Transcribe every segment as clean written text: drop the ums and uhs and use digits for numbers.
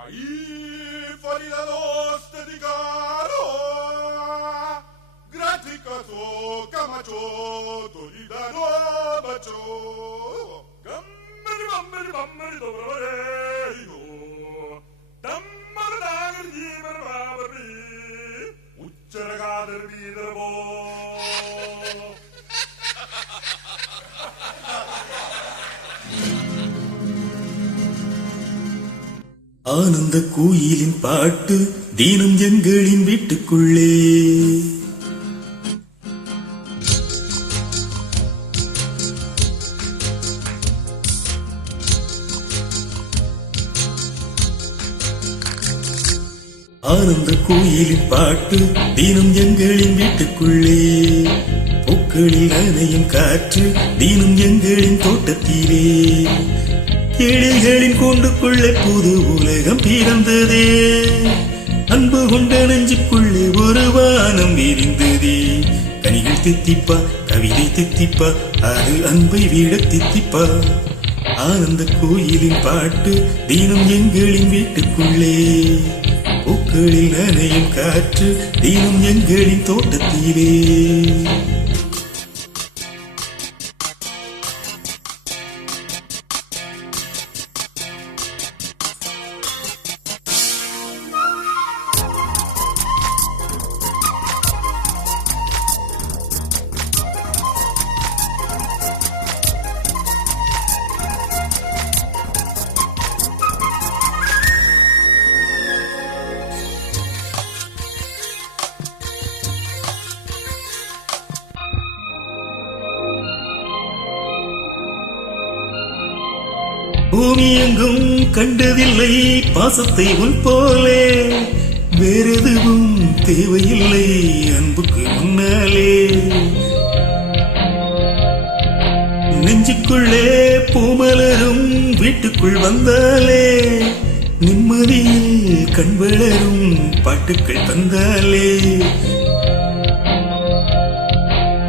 Ahí fuori la doste di caro, graticato, camacho, tolidano, bacio, gammeri dovrei, dammari dagri di barbari, ucceragar vidrbo. ஆனந்த கோயிலின் பாட்டு தினம் எங்களின் வீட்டுக்குள்ளே. ஆனந்த கோயிலின் பாட்டு தினம் எங்களின் வீட்டுக்குள்ளே. பூக்களில் நனையும் காற்று தினம் எங்களின் தோட்டத்திலே. கிளிகளின் கூண்டுக்குள்ளே புது உலகம் பிறந்ததே. அன்பு கொண்ட நெஞ்சுக்குள்ளே ஒரு வானம் விரிந்ததே. கனிகள் தித்திப்பா, கவிதை தித்திப்பா, அது அன்பை விட தித்திப்பா. ஆனந்த கோயிலின் பாட்டு தினம் எங்களின் வீட்டுக்குள்ளே. பூக்களில் நனையும் காற்று தினம் எங்களின் தோட்டத்திலே. பூமி எங்கும் கண்டதில்லை பாசத்தை உன் போலே. வேறெதுவும் தேவையில்லை அன்புக்கு முன்னாலே. நெஞ்சுக்குள்ளே பூமலரும் வீட்டுக்குள் வந்தாலே. நிம்மதியில் கண் வளரும் பாட்டுக்கள் தந்தாலே.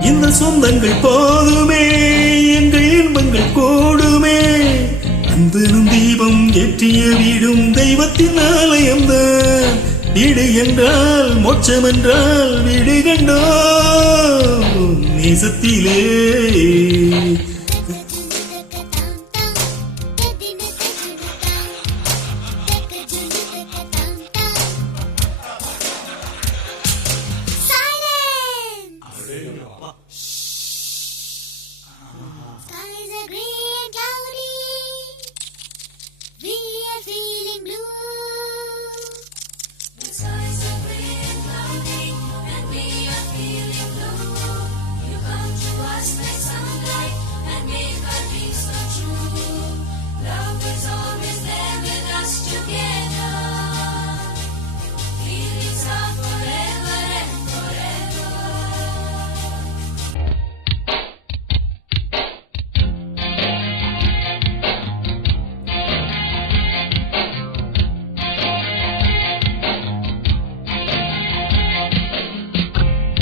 இந்த சொந்தங்கள் போதுமே, எங்கள் இன்பங்கள் கூடுமே. அன்பனும் தீபம் ஏற்றிய வீடும் தெய்வத்தின் ஆலயம்தான். வீடு என்றால் மோட்சம் என்றால் வீடு கண்டோ நேசத்திலே.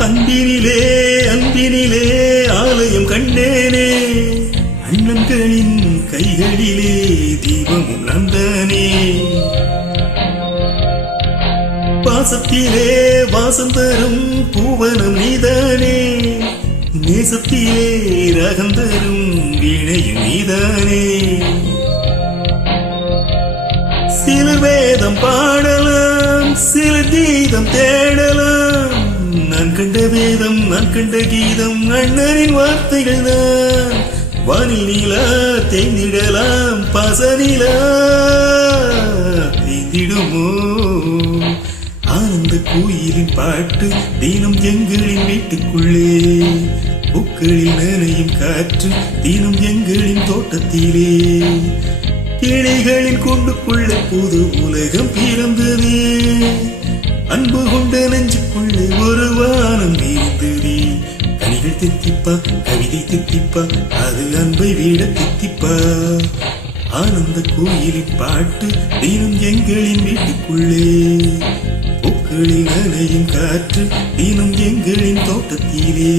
அன்பினிலே அன்பினிலே ஆலயம் கண்டேனே. அண்ணன்களின் கைகளிலே தீபமும் நந்தனே. பாசத்திலே வாசம் தரும் பூவனம் நீதானே. நேசத்திலே ராகம் தரும் வீணையும் நீதானே. சில வேதம் பாடலாம், சில கீதம் தேடலாம். நான் கண்ட வேதம் நான் கண்ட கீதம் அண்ணனின் வார்த்தைகள் தான். வானில் நீலா தேய்ந்திடலாம், பாசனிலா தேய்ந்திடுமோ. ஆனந்த கோயிலின் பாட்டு தினம் எங்களின் வீட்டுக்குள்ளே. பூக்களில் நனையும் காற்று தினம் எங்களின் தோட்டத்திலே. கிளிகளின் கூண்டுக்குள்ளே புது உலகம் பிறந்ததே. அன்பு கொண்ட நெஞ்சுக்குள்ளே ஒரு வானம் வீழ்ந்ததே. கனிகள் தித்திப்பா, கவிதை தித்திப்பா, அது அன்பை விட தித்திப்பா. ஆனந்த கோயிலின் பாட்டு தினம் எங்களின் வீட்டுக்குள்ளே. பூக்களில் நனையும் காற்று தினம் எங்களின் தோட்டத்திலே.